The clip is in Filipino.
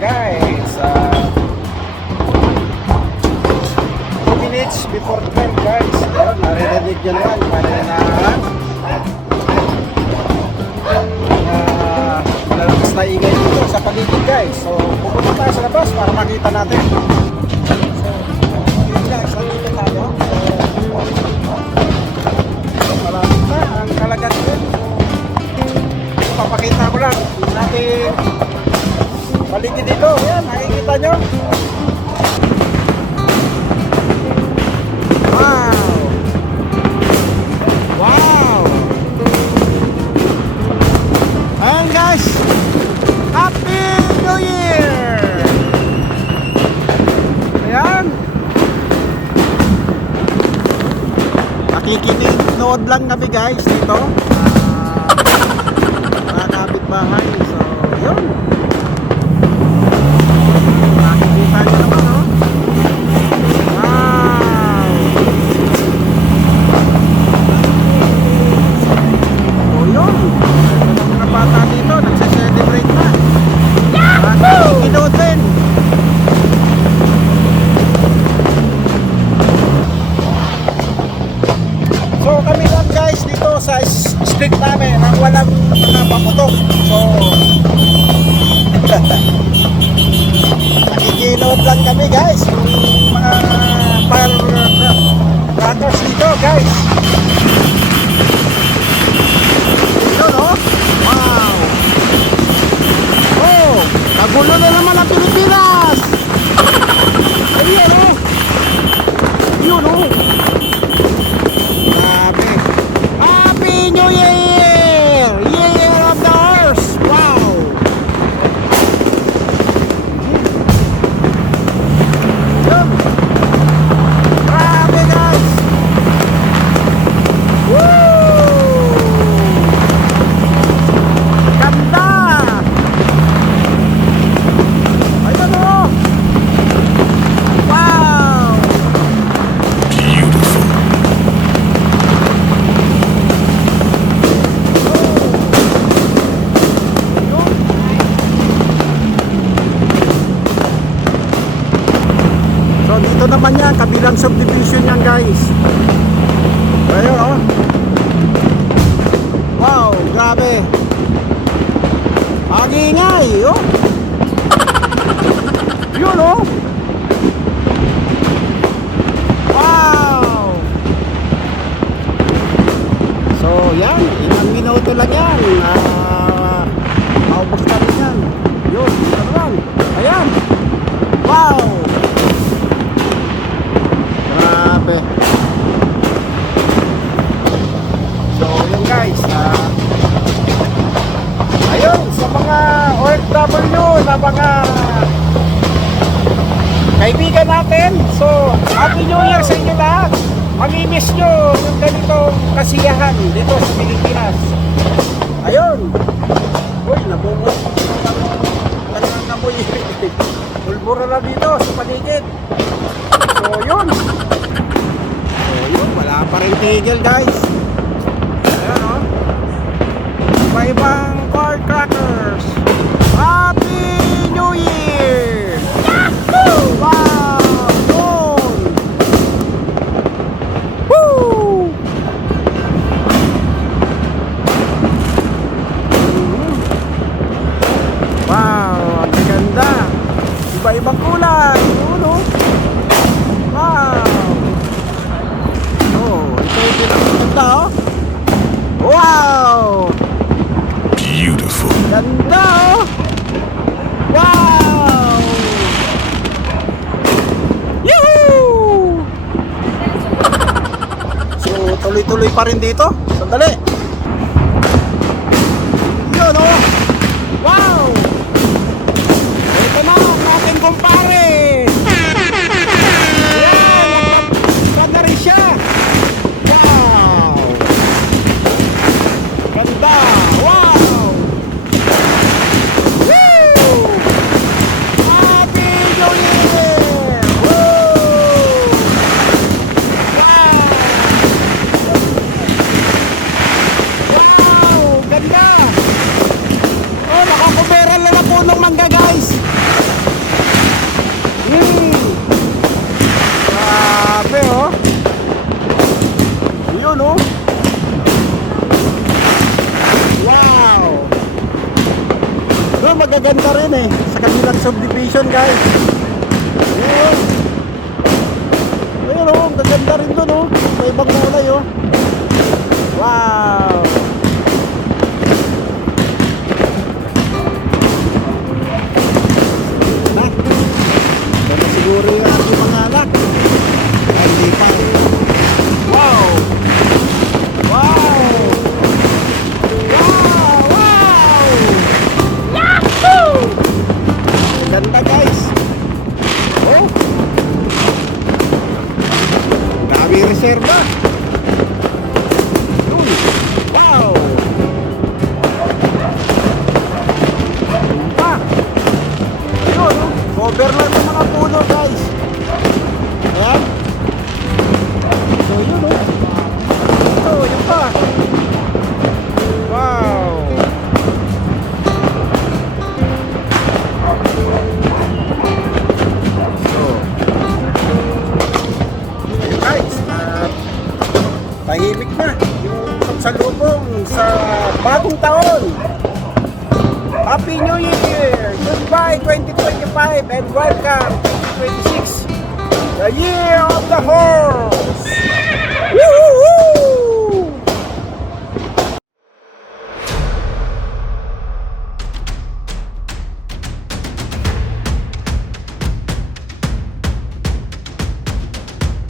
guys. 2 minutes before 12 guys. Narinig nyo naman. Malalakas na ingay dito sa paligid guys. So pupunta tayo sa labas para makita natin. So yun guys, nandito tayo. So malapit na ang kalagat din. So papakita ko lang natin paligid dito. Yan, nakikita nyo. Wow! Ayan guys, Happy New Year! Ayan, nakikinig-nood lang kami guys dito, mga kapitbahay. So yun, nakikita nyo naman, no? Bata dito, nagse-celebrate na. Yahoo! Din. So kami lang guys dito sa street namin ang walang mga paputok. So nakikinood lang kami guys. Yung mga firecrackers dito guys. Wow! Oh! Kagulo na naman ang Pilipinas! Ayun oh! Ayun oh! Grabe! Happy New Year! Year of the Horse! Wow! Yun! Grabe guys! Woo! Ito naman yan, kabilang subdivision yan guys. Ayun oh. Wow, grabe. Ang ingay oh. Yun oh. Wow. So yan, ilang minuto lang yan. Maubos na rin yan. Yun, dito lang. Ayan. Wow. Grabe. So yun guys, ayun sa mga OFW na mga kaibigan natin. So Happy New Year sa inyo lahat. Mamimiss nyo yung ganitong kasiyahan dito sa Pilipinas. Ayun. Uy, nabungot. Talagang namoy. Pulbura na dito sa paligid. So yun. Wala pa rin tigil guys. Ayan o. Iba-ibang firecrackers. Happy New Year! Yahoo! Wow! Yun! Woo! Wow! Ang ganda! Iba-ibang kulay. Yun o. Wow! Ganda oh. Wow! Beautiful. Ganda oh. Wow! Yahoo! So tuloy-tuloy pa rin dito. Sandali. Yun oh. Wow! Ito na ang ating kumpare. Yan, nagpapaganda rin siya. Ganda! Wow! Woo! Happy New Year! Woo! Wow! Wow! Ganda! Oh, nakakuberan lang na punong mangga guys! Doon magaganda rin eh. Sa kabilang subdivision guys. Ayun. Ayun oh, magaganda rin doon oh. May ibang kulay oh. Wow. Na. Ito na siguro yung ating mga anak. Ay, hindi pa. Wow. Wow. Wow. Wow. Yahoo! Ganda guys. Oh. Dami reserva. Yun. Wow. Yun pa. Yun. Cover lang ng mga puno guys. Ayan. So yun oh. Ito, yun pa. Wow. So, ayun guys, tahimik na yung pagsalubong sa bagong taon. Happy New Year! Goodbye 2025 and welcome 2026, the year of the horse!